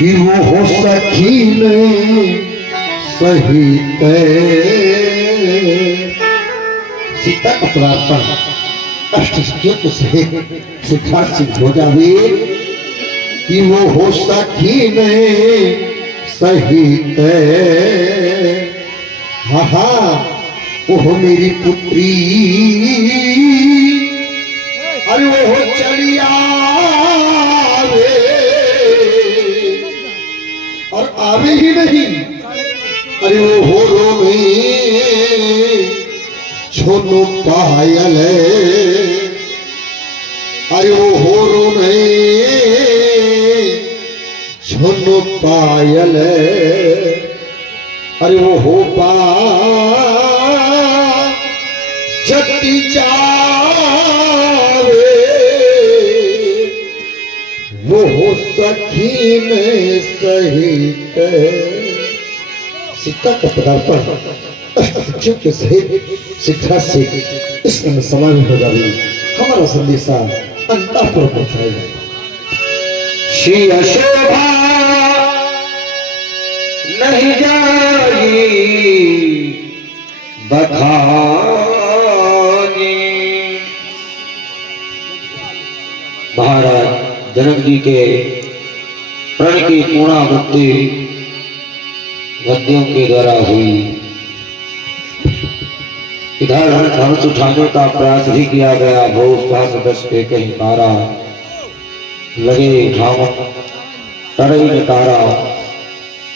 कि वो हो सखी ने सही सीता का प्रार्थना अष्ट सखियों से सिद्धार्थ सिंह हो जावे कि वो हो सखी ने सही हाँ हाँ वो हो मेरी पुत्री अरे वो हो चली आवे और आवे ही नहीं अरे वो हो रोवे छोनो पायल अरे वो हो रोवे छोनो पायल अरे वो हो पा जति जावे वो हो सखी में सहित सीता का पदार्पण के सहित शिक्षा से इसमें समय हो जाए हमारा संदेशा अंतर पर पहुंचाएगा। श्री अशोभा नहीं जाई बखानी महाराज जनक जी के प्रण की पूर्णावृत्ति गद्यों के द्वारा हुई। इधर धनुष उठाने का प्रयास भी किया गया। बहुत साहस पे कहीं मारा लगे उठावन तरई ने तारा।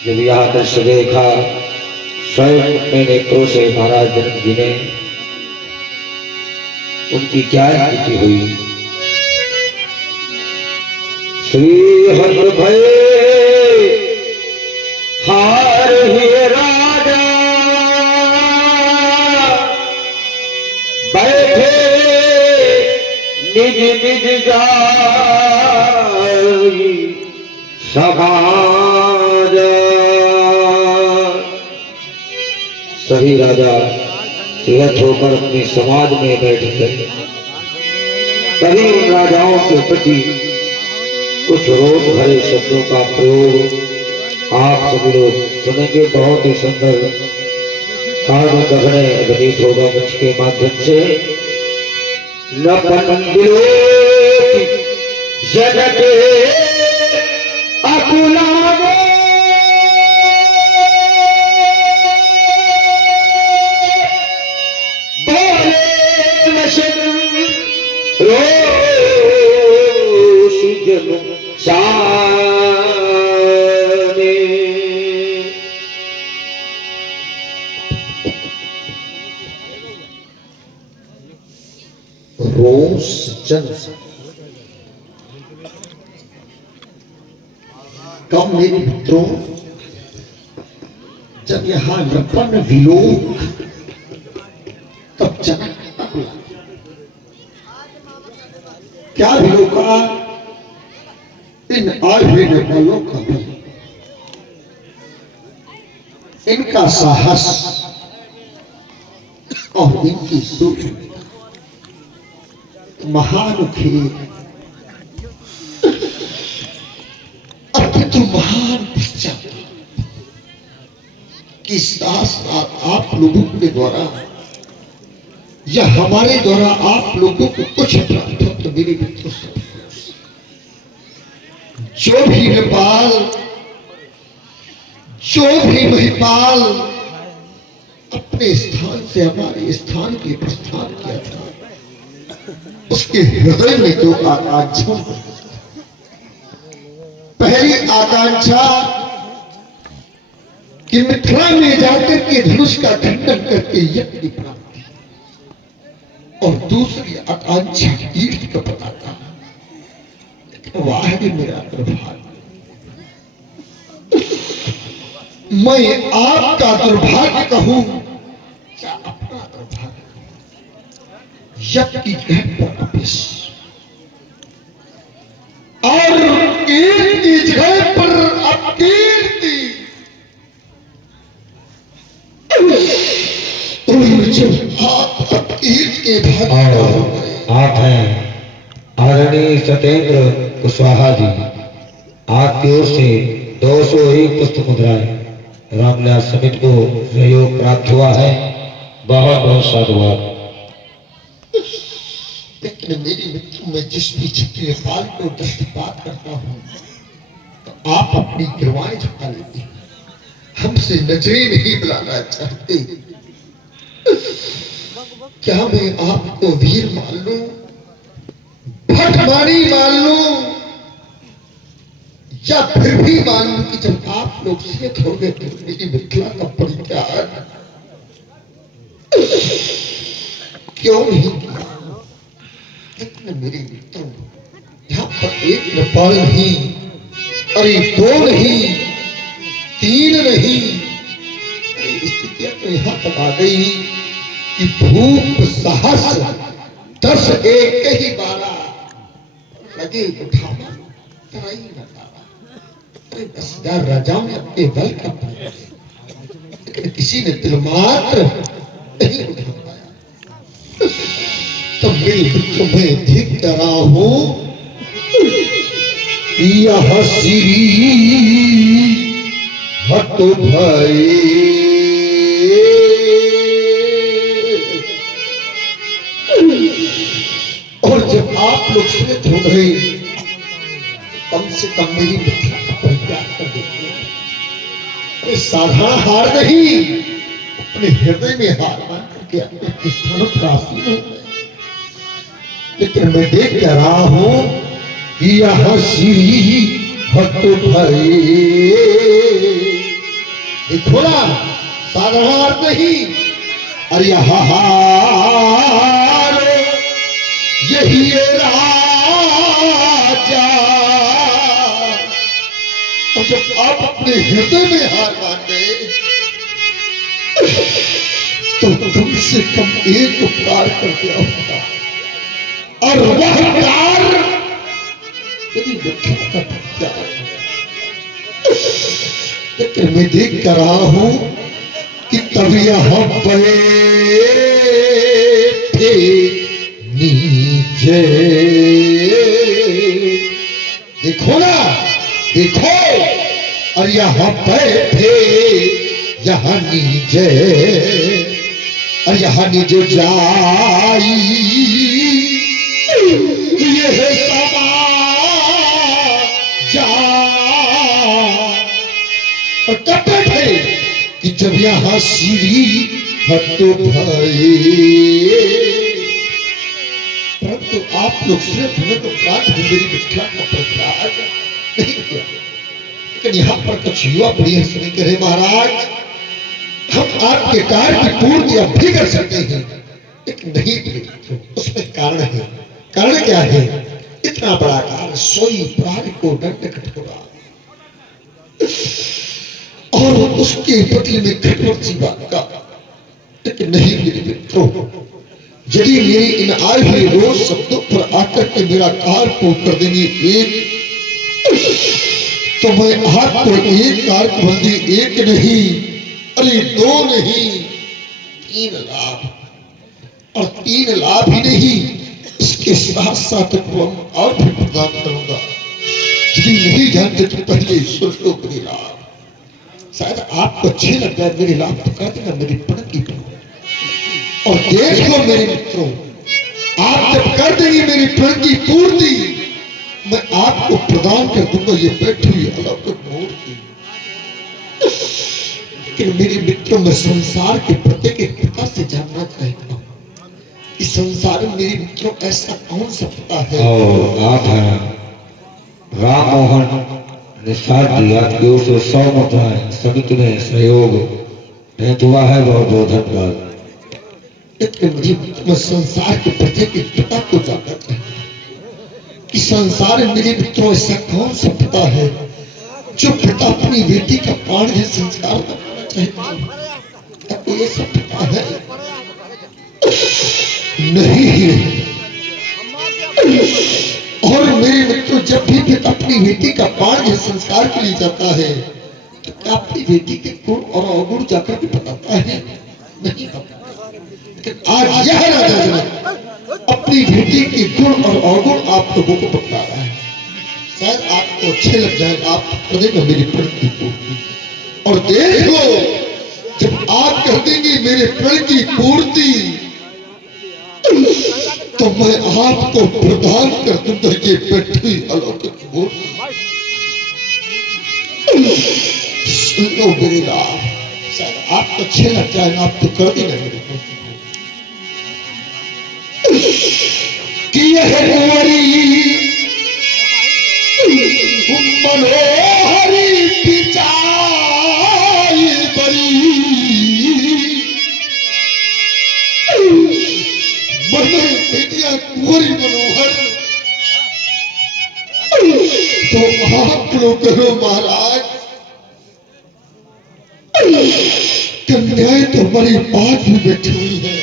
जब यह दृश्य देखा स्वयं अपने नेत्रों से महाराज जनक जी ने उनकी क्या स्थिति हुई। श्री हर भय हार हुए राजा बैठे निज निज जाई समाज। सभी राजा रथ होकर अपने समाज में बैठ गए। तभी उन राजाओं के प्रति कुछ रोष भरे शब्दों का प्रयोग आप सभी लोग सुनेंगे। बहुत ही सुंदर काव्य कहने गणित होगा मंच के माध्यम से। नपंदिलो जनके अकुलावे रोष जन कब मेरे मित्रों जब यहां नृपन विलोक तब जनक क्या विलोका इन आढ़े नेपालों का भी इनका साहस और इनकी सूक्ष्मता महान खेल अत्यंत महान पश्चाताप कि साथ साथ आप लोगों के द्वारा या हमारे द्वारा आप लोगों को कुछ प्राप्त तो मेरे मित्रों से जो भी नेपाल जो भी महिपाल अपने स्थान से हमारे स्थान के प्रस्थान किया था उसके हृदय में दो आकांक्षा। पहली आकांक्षा कि मिथिला में जाकर के धनुष का खंडन करके यज्ञ की प्राप्ति और दूसरी आकांक्षा तीर्थ का पता था। वाह मेरा दुर्भाग्य मैं आपका दुर्भाग्य कहूं क्या अपना दुर्भाग्य यज्ञ की और एक की जगह पर अपकीर्ति के भाग आप हैं आदरणीय सत्येंद्र कुशवाहा जी। आपकी ओर से 201 पुष्प मुद्राएं रामलीला समिति को सहयोग प्राप्त हुआ है। बहुत बहुत साधुवाद। लेकिन मेरे मित्र, मैं जिस भी क्षत्रियपाल को दृष्टिपात करता हूँ तो आप अपनी गिरवाएं झुका लेते हैं, हमसे नजरें नहीं बुलाना चाहते। क्या मैं आपको वीर मान लूं, भटमानी मान लूं, या फिर भी मान लूं कि जब आप लोग सेठ हो गए तो मेरी मिथिला का परित्याग क्यों नहीं किया? लेकिन मेरे मित्रों, यहाँ पर एक नेपाल नहीं, अरे 2 नहीं, 3 नहीं, स्थितियां तो यहाँ तक आ गई कि भूप सहस 10 एक ही 12 लगे उठाना तराई लगावा। अरे 10,000 राजाओं ने अपने बल का प्रयोग किया, लेकिन किसी ने तिल मात्र नहीं उठा पाया। तो मेरे मित्रों, मैं देख रहा हूं यह श्री हट भाई, और जब आप लोग श्वेत हो गए कम से कम मेरी मिथिला का परित्याग कर देते हैं। अरे साधारण हार नहीं, अपने हृदय में हार मान करके अपने स्थानों पर आसीन हो गए। लेकिन मैं देख कर रहा हूं कि यह श्री हट भाई, देखो ना, साधारण हार नहीं, अरे हार यही है राजा। और जब आप अपने हृदय में हार मान गए तो कम से कम एक उपकार कर दिया होता, और वह उपकार यदि मिथिला का प्रत्याग। लेकिन मैं देख कर रहा हूं कि तभी यहां बैठे नीचे, देखो ना, देखो, और यहाँ बैठे यहाँ नीचे, और यहाँ नीचे जाई ये है समा जा, और कब बैठे कि जब यहाँ श्री हट भाई। परंतु आप लोग सिर्फ हमें तो बात मेरी मिथिला का प्रत्याग नहीं किया। लेकिन यहाँ पर कुछ युवा बड़ी हंसने के रहे, महाराज हम आपके कार्य की पूर्ति अब भी कर सकते हैं, लेकिन नहीं भी। उसमें कारण है। कारण क्या है? इतना बड़ा कार्य, सोई प्राण को दंड कठोरा, और उसके बदले में खटवट बात का। लेकिन नहीं मेरे मित्रों, यदि मेरी इन आए हुए रोज शब्दों पर आकर के मेरा कार को कर देंगे एक, तो मैं आपको एक कार बंदी एक नहीं, अरे 2 नहीं, 3 लाभ, और 3 लाभ ही नहीं, इसके साथ साथ और भी प्रदान करूंगा। यदि नहीं जानते तो पहले सुन लो मेरे लाभ, शायद आपको अच्छे लग जाए मेरे लाभ, तो कह देना मेरी प्रगति पर। और देख लो मेरे मित्रों, आप जब कर देंगे मेरी प्रण की पूर्ति, मैं आपको प्रदान कर दूंगा ये बैठी हुई अलौकिक मूर्ति। लेकिन मेरे मित्रों, मैं संसार के प्रत्येक पिता से जानना चाहता हूँ कि संसार में मेरे मित्रों ऐसा कौन सा पिता है? आप हैं राम मोहन निषाद जी, आपकी ओर से 100 मुद्राएं समिति में सहयोग हुआ है। बहुत बहुत धन्यवाद। मैं संसार के प्रत्येक पिता को जानना चाहता हूं कि संसार में मेरे मित्रों ऐसा कौन सा पिता है जो पिता अपनी बेटी का प्राण है संस्कार करना चाहता है? कोई ऐसा पिता है? नहीं है। और मेरे मित्रों, जब भी पिता अपनी बेटी का प्राण है संस्कार के लिए जाता है तो क्या अपनी बेटी के गुण और अवगुण जाकर के बताता है? नहीं बताता। आज यह राजा जनक अपनी बेटी के गुण और अवगुण आप लोगों को बता रहा है। शायद आपको अच्छे लग जाए, आप कर देना मेरी प्रण की पूर्ति। और देख लो, जब आप कर देंगे मेरे प्रण की पूर्ति, तो मैं आपको प्रदान कर दूंगा ये बैठी अलौकिक मूर्ति। सुन लो मेरी राह, शायद आपको अच्छे लग जाए, आप तो कर देना मेरी प्रण की पूर्ति। कि यह कुंवरी मनोहरी पिचाई बड़ी, मने बेटिया कुंवरी मनोहर, तो आप लोग करो महाराज, कन्याएं तो हमारी पास भी बैठी हुई है,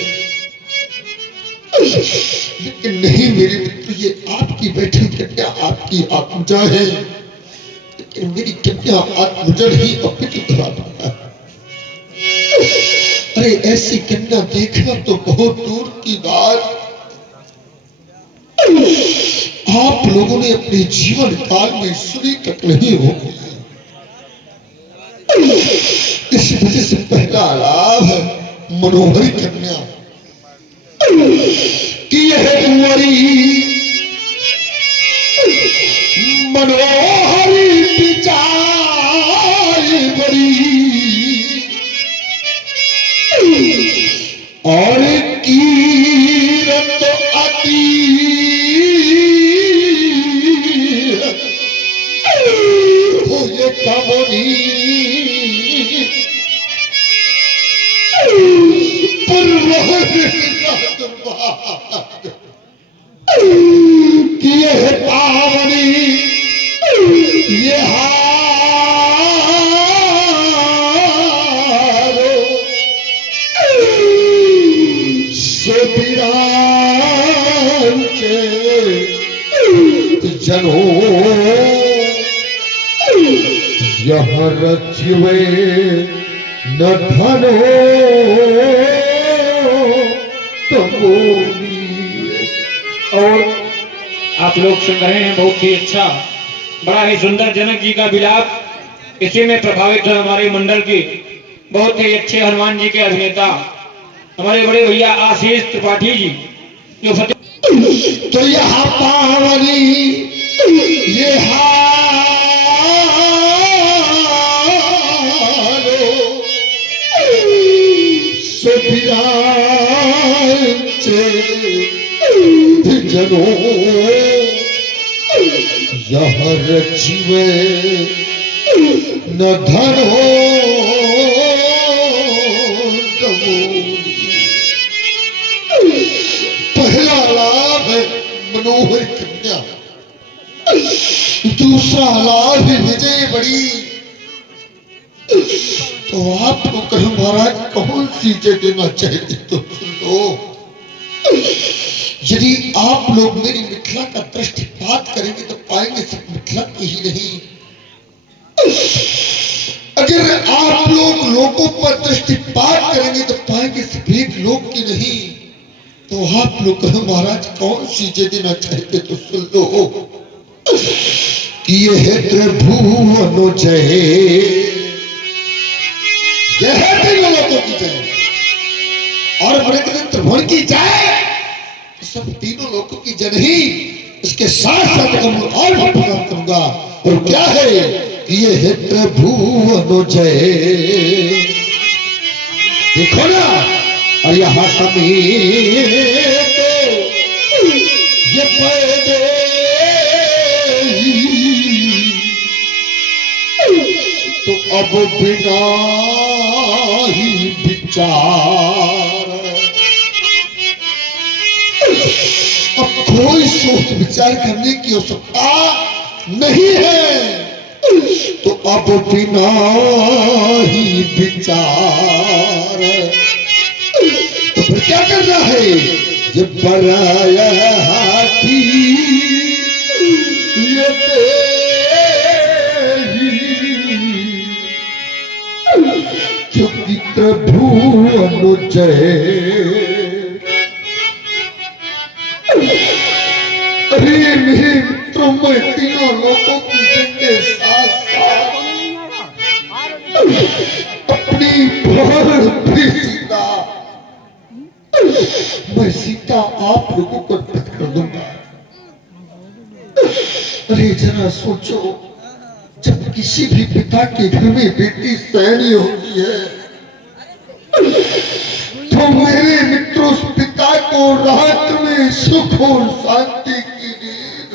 लेकिन नहीं मेरे मित्र, ये आपकी बैठी कन्या आपकी आत्मजा है, लेकिन मेरी कन्या आत्मजन ही अपनी धरा है। अरे ऐसी कन्या देखना तो बहुत दूर की बात, आप लोगों ने अपने जीवन काल में सुनी तक नहीं होगी। इस वजह से पहला लाभ है मनोहरी कन्या कि यह कुंवरी मनोहरी पिचाई बड़ी, और कीरत अति हो ये कमनी कि यह पावनी ये हारो सुबिरांचे जनो यह रचिवे न धनो और आप लोग सुन रहे हैं बहुत ही अच्छा, बड़ा ही सुंदर जनक जी का विलाप। इसी में प्रभावित है हमारे मंडल के बहुत ही अच्छे हनुमान जी के अभिनेता हमारे बड़े भैया आशीष त्रिपाठी जी, जो फतेह। तो यहाँ पावनी ये जनो यह रचिवे न धनो पहला लाभ है मनोहर कन्या, दूसरा लाभ है विजय बड़ी। तो आप लोग कहो महाराज कौन सी जगह देना चाहते तो सुन लो। यदि आप लोग मेरी मिथिला का दृष्टिपात करेंगे तो पाएंगे सिर्फ मिथिला की ही नहीं, अगर आप लोग लोगों पर दृष्टिपात करेंगे तो पाएंगे सिर्फ एक लोग की नहीं। तो आप लोग कहो महाराज कौन सी जगह देना चाहते तो सुन लो कि ये है त्रिभुवन जय, यह है तीनों लोगों की जय, और बड़े त्रिभुवन की जय, सब तीनों लोगों की जय ही, इसके साथ साथ और भी प्रदान करूंगा। और क्या है कि ये है त्रिभुवन जय, देखो ना, और यहाँ समेत ये पैदे तो अब बिना ही विचार, अब कोई सोच विचार करने की आवश्यकता नहीं है, तो अब बिना ही विचार, तो फिर क्या करना है, ये बराया हाथी ये क्योंकि त्रिभुवन जय, अरे नहीं मित्रों, मैं तीनों तीनों लोगों की जिद के साथ साथ अपनी प्राण भी सीता मैं सीता आप लोगों को अर्पित कर दूंगा। अरे जरा सोचो, जब किसी भी पिता के घर में बेटी सैनी होती है तो मेरे मित्रों उस पिता को रात में सुख और शांति की नींद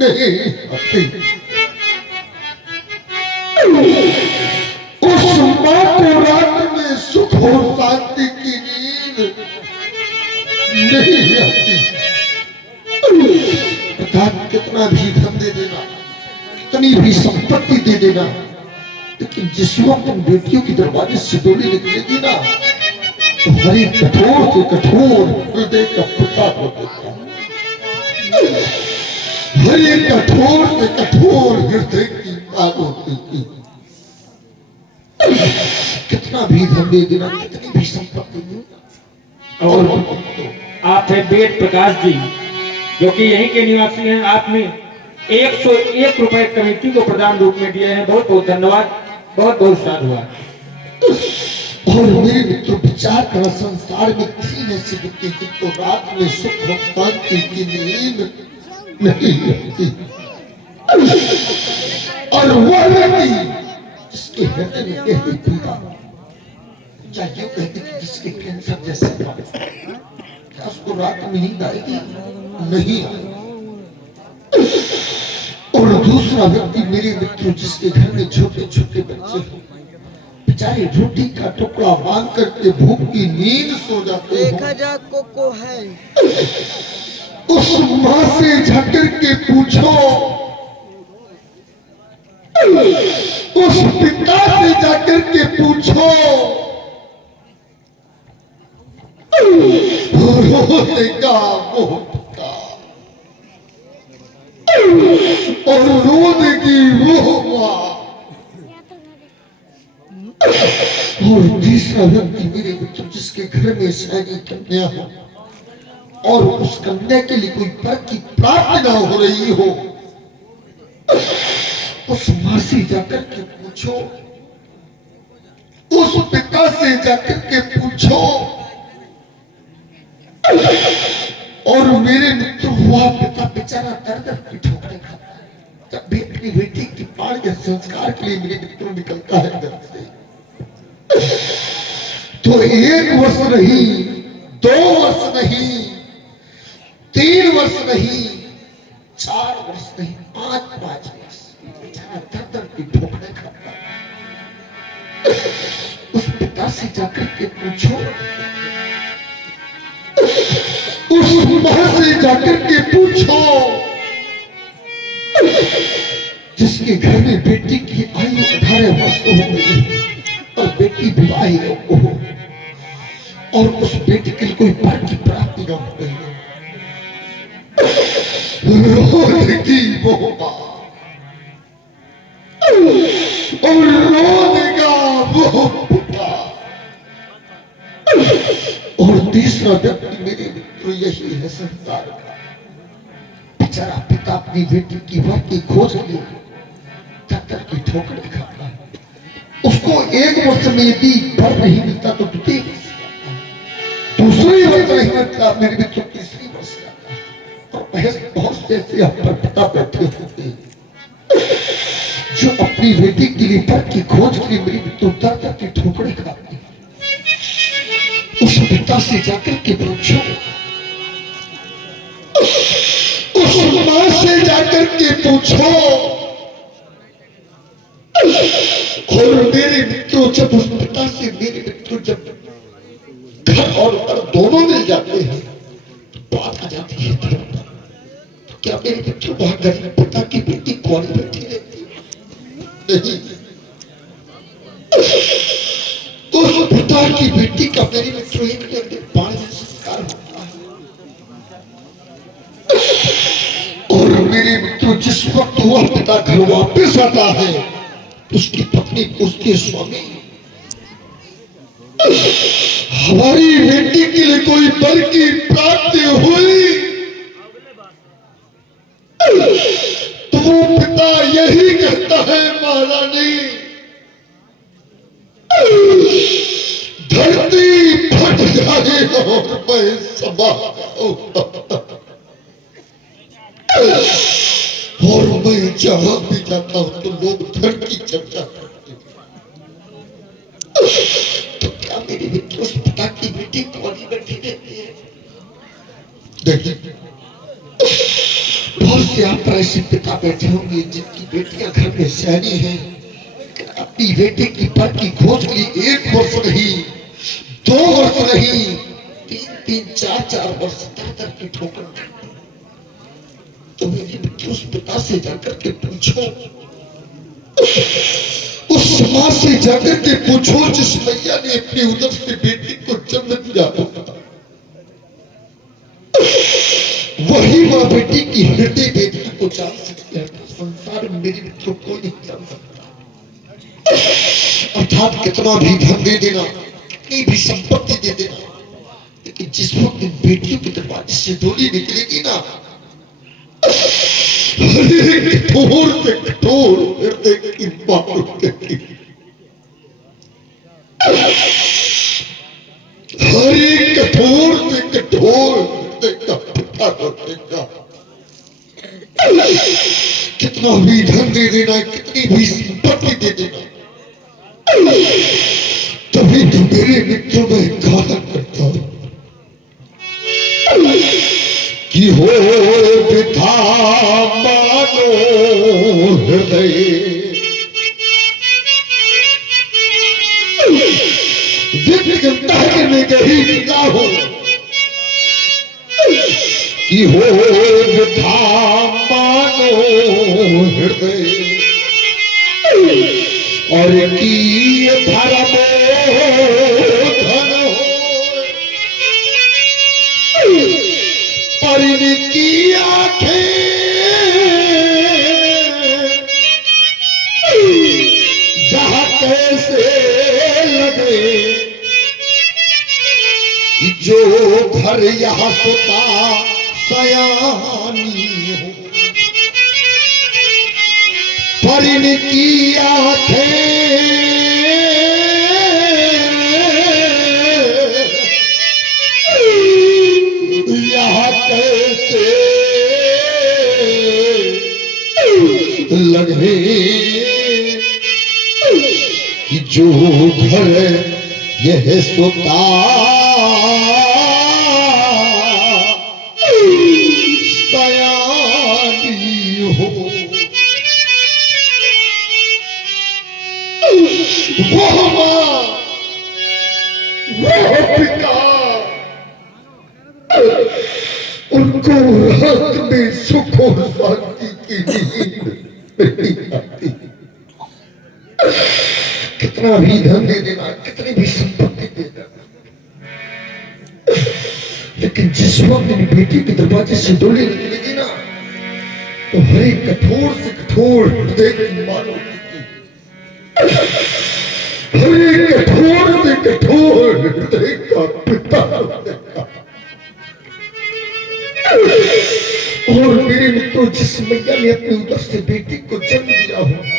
नहीं आती। उस मां को रात में सुख और शांति की नींद नहीं आती। पिता कितना भी धन दे देना, कितनी भी संपत्ति दे देना, लेकिन जिस वक्त उन बेटियों की दरवाजे से डोली निकलेगी ना, तो हर एक कठोर से कठोर हृदय का पिता हो देता है। हर एक कठोर से कठोर हृदय की आग होती है। कितना भी धन दे देना, कितनी भी संपत्ति दे देना। और आप है वेद प्रकाश जी, जो कि यहीं के निवासी हैं। आपने 101 रुपए कमेटी को प्रदान रूप में दिए हैं। बहुत बहुत धन्यवाद, बहुत बहुत साधुवाद। और मेरे मित्र विचार करा, संसार में तीन ऐसे व्यक्ति जिनको रात में सुख और शांति की नींद नहीं आती, और वह व्यक्ति जिसके हृदय में गहरी पीड़ा, या यूं कहते कि जिसके कैंसर जैसे क्या उसको रात में नींद आएगी? नहीं आएगी। और दूसरा व्यक्ति मेरे मित्रों जिसके घर में छोटे छोटे बच्चे हैं, बेचारे रोटी का टुकड़ा मांग करके भूख की नींद सो जाते हैं। 1000 कोको है। उस मां से जाकर के पूछो, उस पिता से जाकर के पूछो, रोनेगा वो पिता और रोनेगी वो मां। और तीसरा व्यक्ति मेरे मित्र जिसके घर में सैनी कन्या हो और उस कन्या के लिए कोई वर की प्राप्ति न हो रही हो, उस मां से जाकर के पूछो, उस पिता से जाकर के पूछो। और मेरे मित्र हुआ पिता बेचारा दर दर की ठोकरें खाता है। जब भी अपनी बेटी की बाढ़ या संस्कार के लिए मेरे मित्रों निकलता है घर से, तो 1 वर्ष नहीं, 2 वर्ष नहीं, 3 वर्ष नहीं, 4 वर्ष नहीं, 5 वर्ष बेचारा दर दर की ठोकरें खाता है। उस पिता से जाकर के पूछो, उस मां से जाकर के पूछो जिसके घर में बेटी की आयु 18 वर्ष हो गई और बेटी विवाहित हो, और उस बेटी के लिए कोई वर की प्राप्ति न हो गई हो, रोनेगी वो मां और रोनेगा वो पिता। और तीसरा व्यक्ति मेरे मित्र यही है संसार का, बेचारा पिता अपनी बेटी की वर की खोज के लिए दर की ठोकर खाता है। उसको 1 वर्ष में यदि वर नहीं मिलता तो द्वितीय वर्ष जाता है, दूसरी वर्ष नहीं मिलता मेरे मित्र तीसरी वर्ष जाता है। और बहुत से ऐसे यहाँ पर पिता बैठे होते हैं जो अपनी बेटी के लिए वर की खोज के लिए मेरे मित्र दर की ठोकरें खाते हैं। उस पिता से जाकर के पूछो, उस मां से जाकर के पूछो। और मेरे मित्रों जब उस पिता से मेरे मित्रों जब घर और घर दोनों मिल जाते हैं तो बात आ जाती है धर्म पर। तो क्या मेरे मित्रों वहां गरीब पिता की बेटी कौन बैठी रहती? नहीं, उस पिता की बेटी का मेरे मित्रों एक न एक दिन बाढ़ में संस्कार होता है। और मेरे मित्रों जिस वक्त वह पिता घर वापस आता है, उसकी पत्नी उसके स्वामी, हमारी बेटी के लिए कोई वर की प्राप्ति हुई, वो पिता यही कहता है महारानी, धरती फट जाए और मैं समा और मैं जहां भी जाता हूं तो लोग धन की चर्चा करते हैं। तो क्या मेरे मित्र उस पिता की बेटी कुंवारी बैठी रहती है? देखिए, बहुत से आप ऐसे पिता बैठे होंगे जिनकी बेटियां घर में सैनी हैं, अपनी बेटे की पद की खोज के लिए 1 वर्ष नहीं, 2 वर्ष नहीं, 3-3, 4-4 वर्ष दर की ठोकर। तो मेरे मित्र उस पिता से जाकर के पूछो, उस समाज से जाकर के पूछो जिस मैया ने अपनी उदर से बेटी को जन्म दिया होगा। वही माँ बेटी की हृदय बेटी को जान सकती है, संसार में मेरे मित्रों को नहीं जान सकता। अर्थात कितना भी धन दे देना, कितनी भी संपत्ति दे देना, लेकिन जिस वक्त इन बेटियों के दरवाजे से डोली निकलेगी ना, कठोर से कठोर हृदय की बात होगी। हर एक कठोर से कठोर हृदय का पिता होगा। कितना भी धन दे देना, कितनी भी संपत्ति दे देना, तभी तो मेरे मित्रों में कहा करता हूं कि हो पिता मानो हृदय, व्यक्त करता है कि मैं कहीं पिता हूं कि हो पिता मानो हृदय और की धर्म धन पर इनकी आंखें जहां कैसे लगे, जो घर यहां सोता सयानी हो, पर इनकी आंखें यहाँ कैसे लगे कि जो घर यह सोता सयानी हो। वो मां, वो पिता, उनको रात में सुख और शांति की नींद नहीं आती। कितना भी धन दे देना, कितनी भी संपत्ति दे देना, लेकिन जिस वक्त मेरी बेटी के दरवाजे से डोली निकलेगी ना, तो हर एक कठोर से कठोर हृदय की मानो, हर एक कठोर से कठोर हृदय का पिता होगा। और मेरे मित्रों, जिस मैया ने अपने उदर से बेटी को जन्म दिया होगा,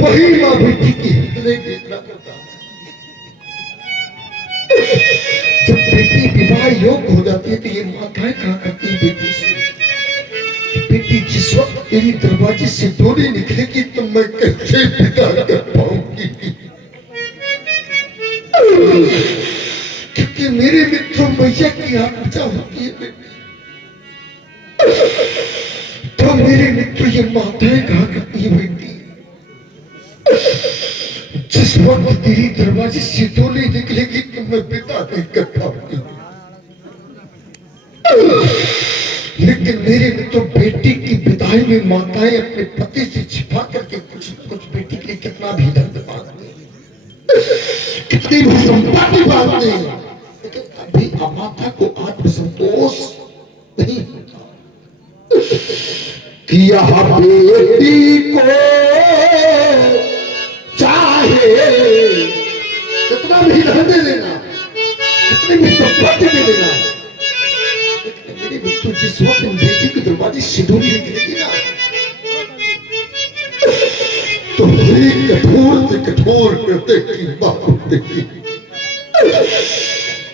वही माँ बेटी की हृदय वेदना करता है। जब बेटी विवाह योग्य हो जाती है तो ये माताएं कहा करती है बेटी से, बेटी जिस वक्त तेरी दरवाजे से डोली निकलेगी तो मैं कैसे विदा कर पाऊंगी, क्योंकि मेरे मित्रों मैया की आज्ञा होती है बेटी। तो मेरे मित्रों ये माताएं कहा करती है बेटी, जिस वक्त तेरी दरवाजे से डोली निकलेगी तो मैं विदा नहीं कर पाऊंगी। लेकिन मेरे मित्रों, बेटी की विदाई में माताएं अपने पति से छिपा करके कुछ बेटी के लिए कितना भी दर्द मांगते हैं, कितनी भी संपत्ति मांगते हैं, लेकिन अभी माता को आत्मसंतोष नहीं होता कि यह बेटी को चाहे कितना भी धन दे देना, कितनी भी संपत्ति दे देना, मेरे मित्र जिस वक्त बेटी के दरवाजे सिंदूर निकलेगी ना, तो बड़ी कठोर से कठोर हृदय की बात होती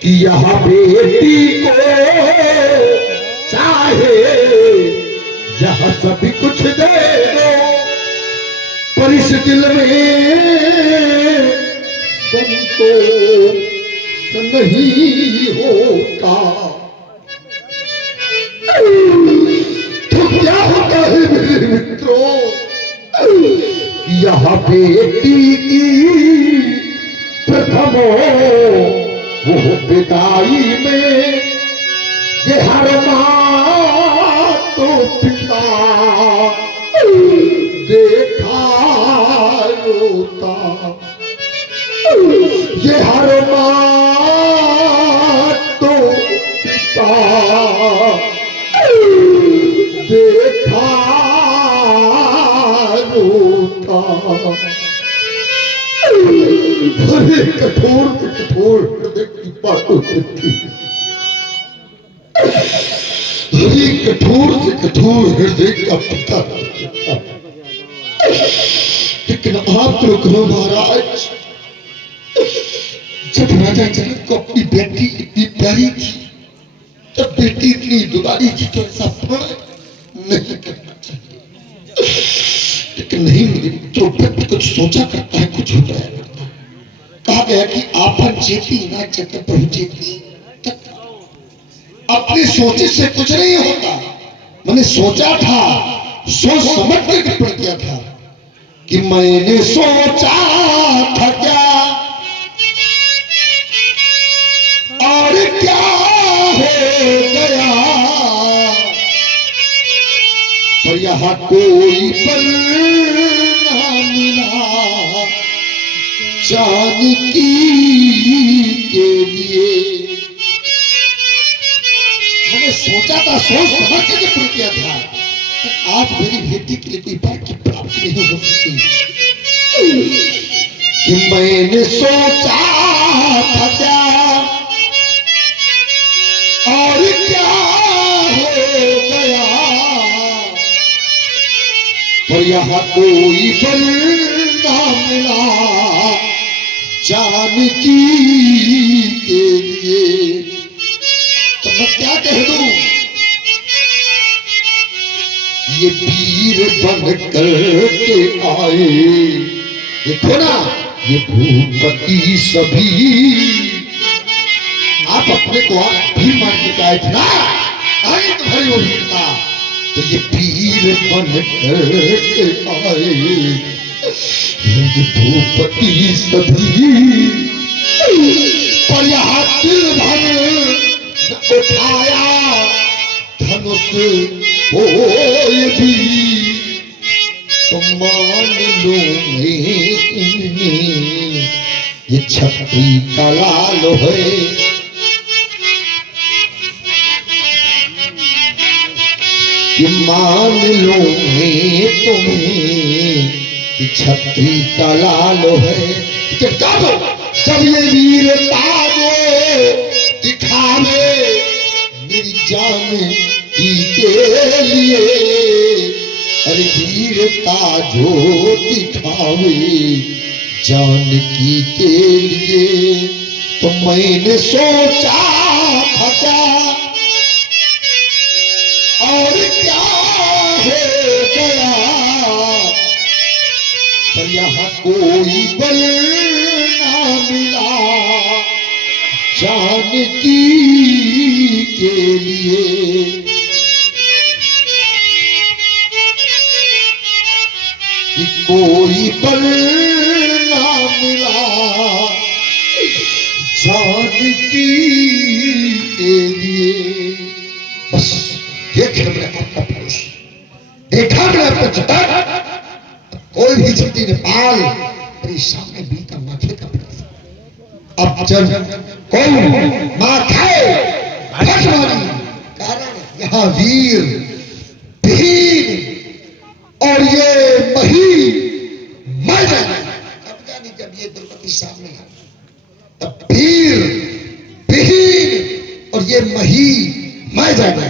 कि यहाँ बेटी को चाहे यहाँ सभी कुछ दे दो, पर इस दिल में संतोष नहीं होता। तो क्या होता है मेरे मित्रों, यहाँ बेटी की प्रथम वो विदाई में ये हर माँ तो पिता देखा रोता, ये हर माँ तो पिता देखा रोता। बड़े कठोर से कठोर हृदय की बात होती थी, बड़ी कठोर से कठोर हृदय का पिता। लेकिन आप लोग महाराज, जब राजा जनक को अपनी बेटी इतनी प्यारी थी, जब बेटी इतनी दुलारी थी, तो ऐसा नहीं करना चाहिए। लेकिन नहीं मेरे मित्रों, व्यक्ति कुछ सोचा करता है, कुछ हो जाया करता है। कहा गया कि आपन चेती ना चत बहु चेती। अपनी सोचे से कुछ नहीं होता। मैंने सोचा था, सोच समझ के टिप्पण किया था कि मैंने सोचा था क्या और क्या हो गया, पर यहाँ कोई पल ना मिला जानकी के लिए। मैंने सोचा था, सोच समझ के टिप्पणी किया था, आज मेरी बेटी के लिए कोई बात की प्राप्ति नहीं हो सकती। कि मैंने सोचा था क्या और क्या हो गया, पर यहाँ कोई बल ना मिला जानकी के लिए। तो मैं क्या कह दूं, ये वीर बन करके आए, देखो ना ये भूपति सभी। आप अपने को आप भी मान के आए थे ना, आए तो भाई वो वीरता। तो ये वीर बन करके आए, ये भूपति सभी, पर यहाँ दिल भर उठाया धनुष कोई भी, तो मान लो ये छत्री का लाल है। कि मान लो तुम्हें छत्री का लाल है। कि जब ये वीरता जो दिखावे मेरी जान के लिए, अरे वीरता जो दिखावे जानकी के लिए, तो मैंने सोचा था क्या और क्या हो गया, पर यहाँ कोई बल ना मिला जानकी के लिए। कि कोई बल ना मिला जानकी के लिए। बस देख मेरे आपका पुरुष, देखा मेरे आपका चटर, कोई भी छठी नेपाल मेरे सामने बीता माथे का पड़ा। अब जब कौन माथे भगवानी कारण यहाँ वीर भीर और ये मही मर जाना। अब जानी जब ये द्रौपदी सामने आ, तब वीर भीर और ये मही मर जाना।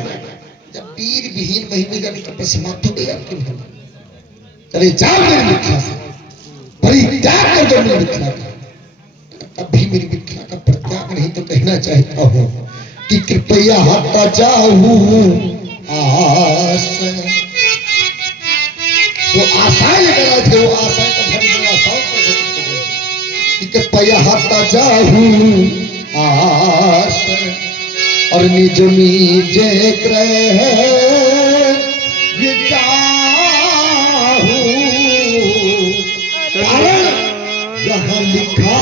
आपकी भला। चले जाओ मेरी मिथिला से, परित्याग कर दो मेरी मिथिला का। तब भी मेरी मिथिला का परित्याग नहीं तो कहना चाहता हूँ कि कृपया हटा जाऊं आशा। वो आशाएं लेकर आए थे, वो आशाएं तो भरी भरी आशाओं को कृपया हटा जाऊं आशा और निज निज ग्रह ये चाहूं। कारण यहाँ लिखा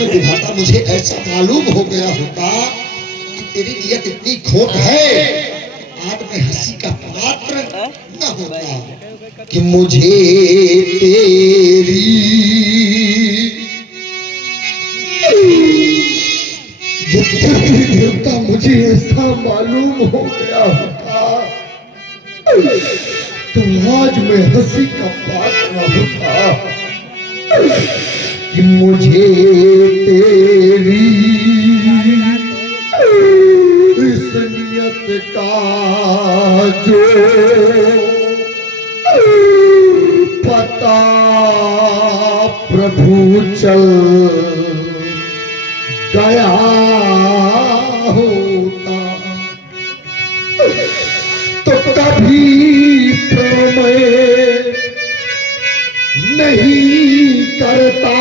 विधाता मुझे ऐसा मालूम हो गया होता कि तेरी नियत इतनी खोट है, आज मैं हंसी का पात्र न होता कि मुझे तेरी देवता मुझे ऐसा मालूम हो गया होता तो आज मैं हंसी का पात्र न होता कि मुझे तेरी इस नियत का जो पता प्रभु चल गया होता तो कभी प्रेम नहीं करता।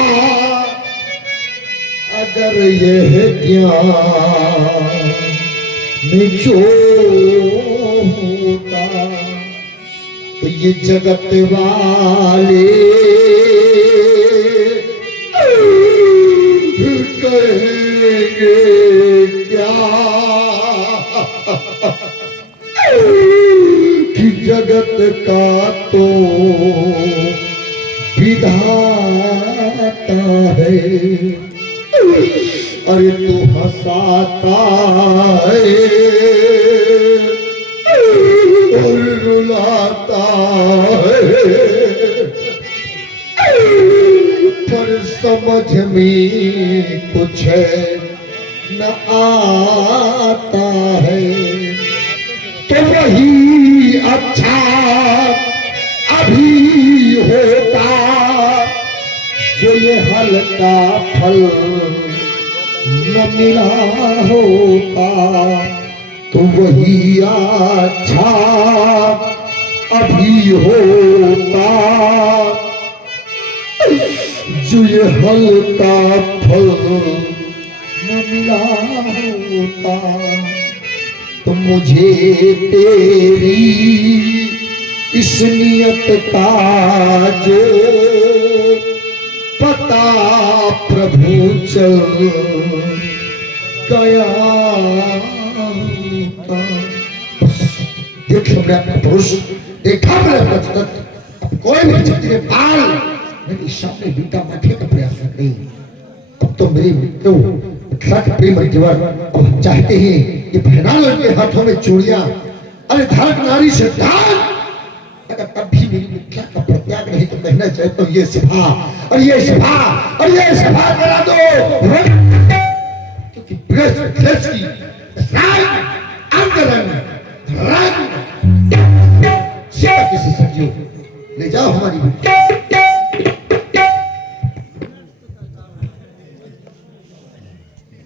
अगर यह ज्ञान जो होता तो ये जगत वाले कहेंगे क्या कि जगत का तो विधाता है। अरे तू हंसाता है और रुलाता है पर समझ में कुछ न आता है। तो वही अच्छा अभी होता जो ये हल्का फल न मिला होता। तो वही अच्छा अभी होता जो ये हल्का फल न मिला होता। तो मुझे तेरी इस नियत का जो पता प्रभु चल गया होता। देख हमने अपना पुरुष देखा, मैंने अपना जगत। अब कोई भी क्षत्रिय बाल मेरे सामने बीटा माथे का प्रयास कर रही। अब तो मेरी मृत्यु मिथिला का प्रेम जीवन। अब हम चाहते हैं ये पहना लो इनके हाथों में चूड़ियां। अरे धारक नारी से दान, अगर तब भी मेरी मिथिला का परित्याग नहीं तो कहना चाहता हूँ ये सभा और ये सभा और ये सभा करा दो। क्योंकि देश की अंगरंग रंग किसी सजियो ले जाओ हमारी